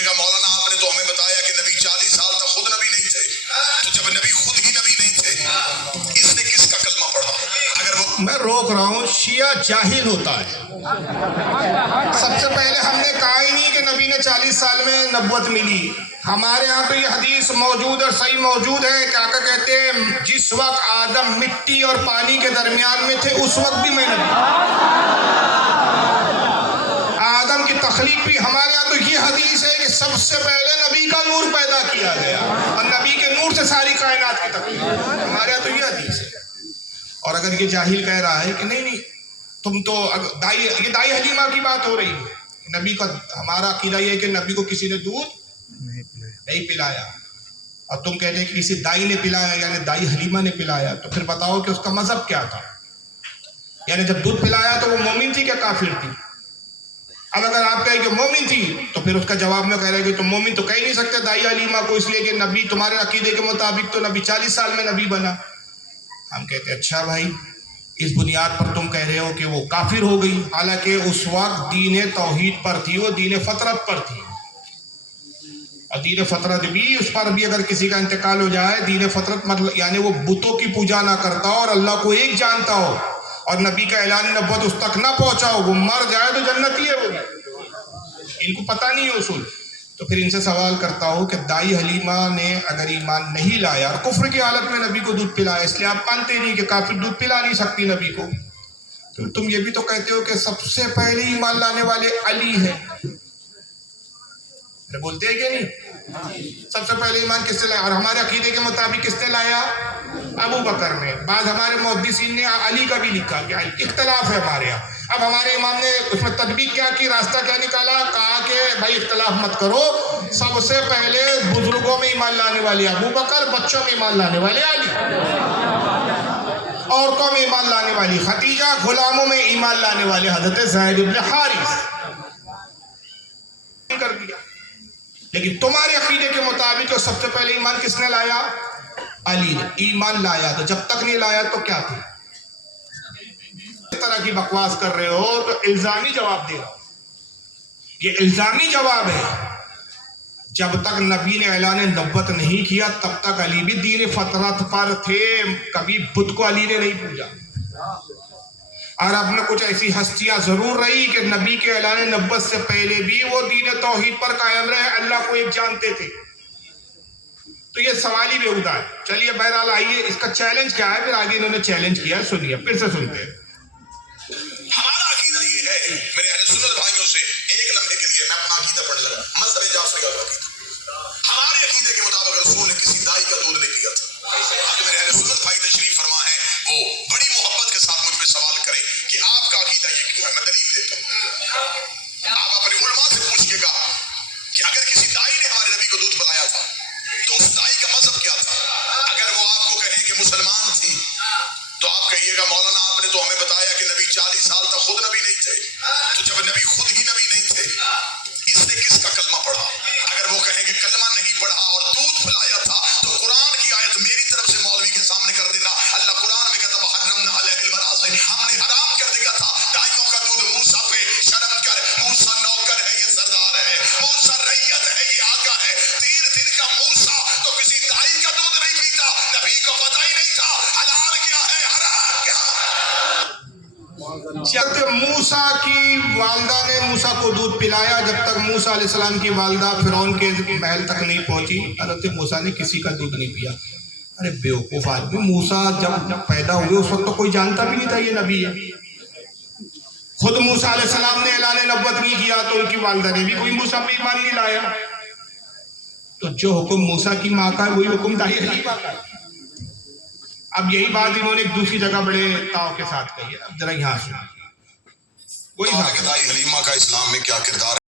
کہیے گا مولانا آپ نے تو ہمیں بتایا کہ نبی 40 سال تک خود نبی نہیں تھے، تو جب نبی خود ہی نبی نہیں تھے اس نے کس کا کلمہ پڑھا؟ اگر وہ میں روک رہا ہوں، شیعہ جاہل ہوتا ہے۔ سب سے پہلے ہم نے کہا ہی نہیں کہ نبی نے 40 سال میں نبوت ملی۔ ہمارے ہاں تو یہ حدیث موجود اور صحیح موجود ہے کہ آقا کہتے ہیں جس وقت آدم مٹی اور پانی کے درمیان میں تھے اس وقت بھی میں نبی۔ آدم کی تخلیق بھی ہمارے ہاں تو یہ حدیث ہے کہ سب سے پہلے نبی کا نور پیدا کیا گیا اور نبی کے نور سے ساری کائنات کی تخلیق۔ ہمارے ہاں تو یہ حدیث ہے۔ اور اگر یہ جاہل کہہ رہا ہے کہ نہیں تم تو یہ دائی حلیمہ کی بات ہو رہی ہے، نبی کا ہمارا عقیدہ یہ ہے کہ نبی کو کسی نے دودھ نہیں پلایا، اور تم کہتے ہیں کہ کسی دائی نے پلایا یعنی دائی حلیمہ نے پلایا، تو پھر بتاؤ کہ اس کا مذہب کیا تھا؟ یعنی جب دودھ پلایا تو وہ مومن تھی کہ کافر تھی؟ اب اگر آپ کہیں کہ مومن تھی تو پھر اس کا جواب میں کہہ رہے کہ تم مومن تو کہہ نہیں سکتے دائی حلیمہ کو، اس لیے کہ نبی تمہارے عقیدے کے مطابق تو نبی 40 سال میں نبی بنا۔ ہم کہتے ہیں اچھا بھائی، اس بنیاد پر تم کہہ رہے ہو کہ وہ کافر ہو گئی، حالانکہ اس وقت دین توحید پر تھی، وہ دین فطرت پر تھی، اور دین فطرت بھی اس پر بھی اگر کسی کا انتقال ہو جائے، دین فطرت مطلب یعنی وہ بتوں کی پوجا نہ کرتا ہو اور اللہ کو ایک جانتا ہو اور نبی کا اعلان نبوت اس تک نہ پہنچا ہو، وہ مر جائے تو جنت لیے ہوگی۔ ان کو پتہ نہیں ہے اصول۔ تو پھر ان سے سوال کرتا ہوں کہ دائی حلیمہ نے اگر ایمان نہیں لایا اور کفر کی حالت میں نبی کو دودھ پلایا، اس لیے آپ مانتے نہیں کہ کافر دودھ پلا نہیں سکتی نبی کو، تو تم یہ بھی تو کہتے ہو کہ سب سے پہلے ایمان لانے والے علی ہیں، بولتے ہیں کہ نہیں؟ سب سے پہلے ایمان کس نے لایا؟ اور ہمارے عقیدے کے مطابق کس نے لایا؟ ابو بکر نے۔ بعض ہمارے محدثین نے علی کا بھی لکھا کہ اختلاف ہے ہمارے یہاں۔ اب ہمارے امام نے اس میں تطبیق کیا کی، راستہ کیا نکالا؟ کہا کہ بھائی اختلاف مت کرو، سب سے پہلے بزرگوں میں ایمان لانے والے ابو بکر، بچوں میں ایمان لانے والے علی، عورتوں میں ایمان لانے والی خدیجہ، غلاموں میں ایمان لانے والے حضرت زید بن حارث کر دیا۔ لیکن تمہارے عقیدے کے مطابق سب سے پہلے ایمان کس نے لایا؟ علی نے۔ ایمان لایا تو جب تک نہیں لایا تو کیا تھی؟ اس طرح کی بکواس کر رہے ہو تو الزامی جواب دے رہا ہو، یہ الزامی جواب ہے۔ جب تک نبی نے اعلان نبوت نہیں کیا تب تک علی بھی دین فطرت پر تھے، کبھی بت کو علی نے نہیں پوجا۔ اور اب میں کچھ ایسی ہستیاں ضرور رہی کہ نبی کے اعلان نبوت سے پہلے بھی وہ دین توحید پر قائم رہے، اللہ کو ایک جانتے تھے، تو یہ سوال ہی بیہودہ ہے۔ چلیے بہرحال آئیے، اس کا چیلنج کیا ہے، پھر آگے انہوں نے چیلنج کیا، سنیے، پھر سے سنتے ہیں۔ ہمارا عقیدہ یہ ہے میرے اہل سنت بھائیوں سے ایک لمحے کے لیے میں اپنا عقیدہ پڑھ لگا، مذہب جعفری کا عقیدہ۔ ہمارے عقیدے کے مطابق رسول نے کسی دائی کا دودھ نہیں پیا تھا۔ جو میرے اہل سنت بھائی تشریف فرما ہے وہ بڑی محبت کے ساتھ مجھ پہ سوال کریں کہ آپ کا عقیدہ یہ کیوں ہے، میں دلیل دیتا ہوں۔ آپ اپنے علماء سے پوچھئے گا کہ اگر کسی دائی نے ہمارے نبی کو دودھ پلایا تھا تو اس دائی کا مذہب کیا تھا؟ اگر وہ آپ کو کہیں کہ مسلمان تھی تو آپ کہیے گا مولانا آپ نے تو ہمیں بتایا کہ نبی 40 سال تک خود نبی نہیں تھے، تو جب نبی خود ہی نبی نہیں تھے اس نے کس کا کلمہ پڑھا؟ اگر وہ کہیں کہ کلمہ نہیں پڑھا اور دودھ پلایا تھا تو قرآن کی آیت میری طرف سے مولوی کے سامنے کر دینا، اللہ قرآن میں کہتا وحرمنا علیہ المناصع، ہم نے حرام کر دیا تھا دائیوں کا دودھ موسیٰ پہ، شرم کر، موسیٰ نوکر ہے، یہ سردار ہے، موسیٰ ریت ہے، یہ آقا ہے، 3 دن کا موسیٰ تو کسی دائی کا دودھ نہیں پیتا، نبی کو پتہ ہی نہیں تھا حلال کیا ہے حرام کیا ہے۔ جب موسیٰ کی والدہ نے موسیٰ کو دودھ پلایا، جب تک موسیٰ علیہ السلام کی والدہ فرعون کے محل تک نہیں پہنچی حضرت موسیٰ نے کسی کا دودھ نہیں پیا۔ ارے بیوقوف آدمی، موسیٰ جب پیدا ہوئے اس وقت تو کوئی جانتا بھی نہیں تھا یہ نبی ہے۔ خود موسیٰ علیہ السلام نے اعلان نبوت نہیں کیا تو ان کی والدہ نے بھی کوئی موسیٰ پہ ایمان نہیں لایا، تو جو حکم موسیٰ کی ماں کا ہے وہی حکم دائی حلیمہ کا ہے۔ اب یہی بات انہوں نے ایک دوسری جگہ بڑے تاؤ کے ساتھ کہی ہے، اب ذرا یہاں سنیں وہی بات۔ دائی حلیمہ کا اسلام میں کیا کردار ہے؟